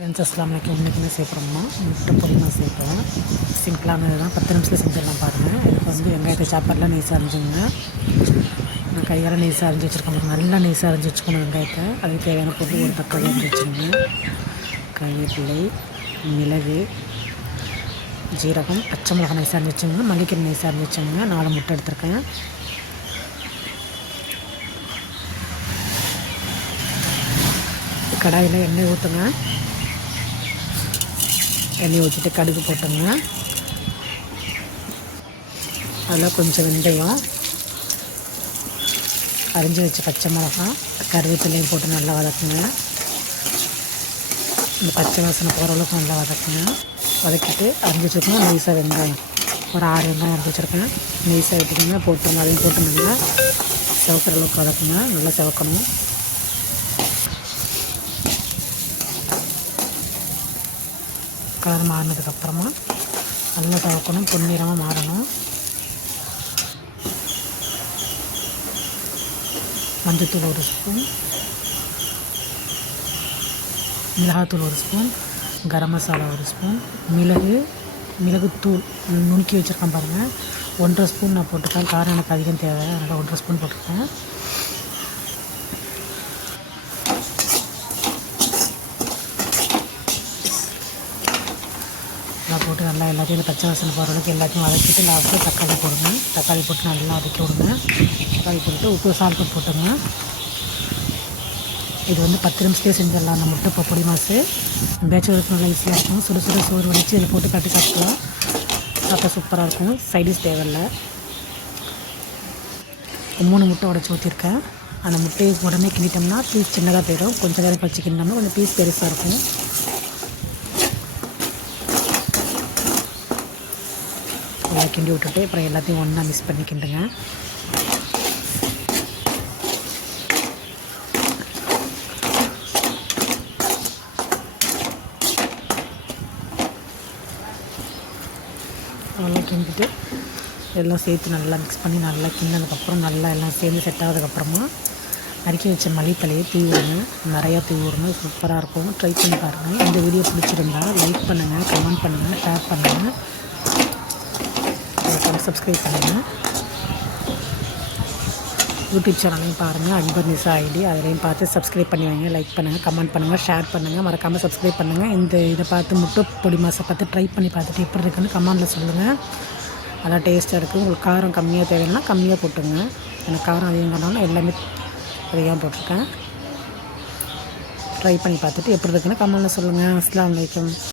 Friends அஸ்லாம் வலைக்கம் இன்றைக்குமே சேர்க்குறோம்னா முட்டை பொடிமா சேர்க்குறோம் சிம்பிளானது தான். பத்து நிமிஷத்தில் செஞ்சிடலாம் பாருங்கள் இதுக்கு வந்து வெங்காயத்தை சாப்பாடெலாம் நெய் அரைஞ்சுங்க நான் கையால் நெய் அரைஞ்சி வச்சுருக்கேன் நல்லா நெய் அரைஞ்சி வச்சுக்கணும் வெங்காயத்தை. அதுக்கு தேவையான பொருள் ஒரு தக்காளி அரைஞ்சி வச்சுருங்க. கருவேப்பிலை மிளகு ஜீரகம் பச்சை மிளகா நெய்ஸாக அரைஞ்சி வச்சுங்க மல்லிக்கீரை நெய் அரைஞ்சி வச்சுங்க நாலு முட்டை எடுத்திருக்கேன். கடாயில் எண்ணெய் ஊற்றுங்க எண்ணெய் ஊற்றிட்டு கடுகு போட்டோங்க அதில் கொஞ்சம் வெந்தயம் அரிஞ்சு வச்ச பச்சை மிளகா கருவேப்பிலையும் போட்டு நல்லா வதக்குங்க. இந்த பச்சை வாசனை போகிற அளவுக்கு நல்லா வதக்குங்க. வதக்கிட்டு அரிஞ்சு வச்சுருக்கோம். நைஸாக வெங்காயம் ஒரு ஆறு வெங்காயம் அரைச்சி வச்சுருக்கேன். நைஸாக விட்டுக்கோங்க போட்டு அதையும் போட்டு நல்லா செவக்கிற அளவுக்கு வதக்குங்க. நல்லா செவக்கணும். கலர் மாறினதுக்கப்புறமா நல்லா துவக்கணும் பொன்னிறமாக மாறணும். மஞ்சத்தூள் ஒரு ஸ்பூன் மிளகாத்தூள் ஒரு ஸ்பூன் கரம் மசாலா ஒரு ஸ்பூன் மிளகு மிளகுத்தூள் நுணுக்கி வச்சுருக்கேன் பாருங்கள் ஒன்றரை ஸ்பூன் நான் போட்டிருக்கேன். காரம் எனக்கு அதிகம் தேவை. அதனால் ஒன்றரை ஸ்பூன் போட்டிருக்கேன். நல்லா போட்டு நல்லா எல்லாத்தையும் பச்சை வாசனை போகிற அளவுக்கு எல்லாத்தையும் வதக்கிட்டு லாஸ்ட்டு தக்காளி போடுங்க. தக்காளி போட்டு நல்லா வதக்கி விடுங்க. தக்காளி போட்டு உப்பு சால்ட்டு போட்டுங்க. இது வந்து பத்து நிமிஷத்துலேயே செஞ்சிடலாம். அந்த முட்டை பொடி மாசு பேச்சுலருக்கு நல்லா ஈஸியாக இருக்கும். சுடு சுடு சோறு வடித்து இதில் போட்டு கட்டி சாப்பிடலாம். சாப்பிட்டா சூப்பராக இருக்கும். சைடிஷ் தேவையில்லை. மூணு முட்டை உடச்சி ஊற்றிருக்கேன் அந்த முட்டையை உடனே கிண்டிட்டோம்னா பீஸ் சின்னதாக போயிடும். கொஞ்சம் நேரம் கழிச்சு கிண்டினோம்னா கொஞ்சம் பீஸ் பெருசாக இருக்கும். நல்லா கிண்டி விட்டுட்டு அப்புறம் எல்லாத்தையும் ஒன்றா மிக்ஸ் பண்ணி கிண்டுங்க. நல்லா கிண்டிட்டு எல்லாம் சேர்த்து நல்லா மிக்ஸ் பண்ணி நல்லா கிண்டினதுக்கப்புறம் நல்லா எல்லாம் சேர்ந்து செட் ஆனதுக்கப்புறமா அரிக்க வச்ச மளித்தலையை தூவி விடுங்க நிறையா தூவி விடுங்க சூப்பராக இருக்கும். ட்ரை பண்ணி பாருங்கள் இந்த வீடியோ பிடிச்சிருந்தா லைக் பண்ணுங்கள் கமெண்ட் பண்ணுங்கள் ஷேர் பண்ணுங்கள் மறக்காமல் சப்ஸ்கிரைப் பண்ணுங்கள் யூடியூப் சேனலையும் பாருங்கள் அன்பர் நிசா ஐடி. அதிலையும் பார்த்து சப்ஸ்கிரைப் பண்ணி வைங்க. லைக் பண்ணுங்கள் கமெண்ட் பண்ணுங்கள் ஷேர் பண்ணுங்கள் மறக்காமல் சப்ஸ்கிரைப் பண்ணுங்கள் இந்த இதை பார்த்து முட்டை பொடி மாசை பார்த்து ட்ரை பண்ணி பார்த்துட்டு எப்படி இருக்குன்னு கமெண்டில் சொல்லுங்கள் நல்லா டேஸ்ட்டாக இருக்குது உங்களுக்கு காரம் கம்மியாக தேவைன்னா கம்மியாக போட்டுங்க எனக்கு காரம் அதிகம் பண்ணாலும் எல்லாமே அதிகமாக போட்டிருக்கேன்? ட்ரை பண்ணி பார்த்துட்டு எப்படி இருக்குன்னு கமெண்டில் சொல்லுங்கள் அஸ்லாம் வலைக்கம்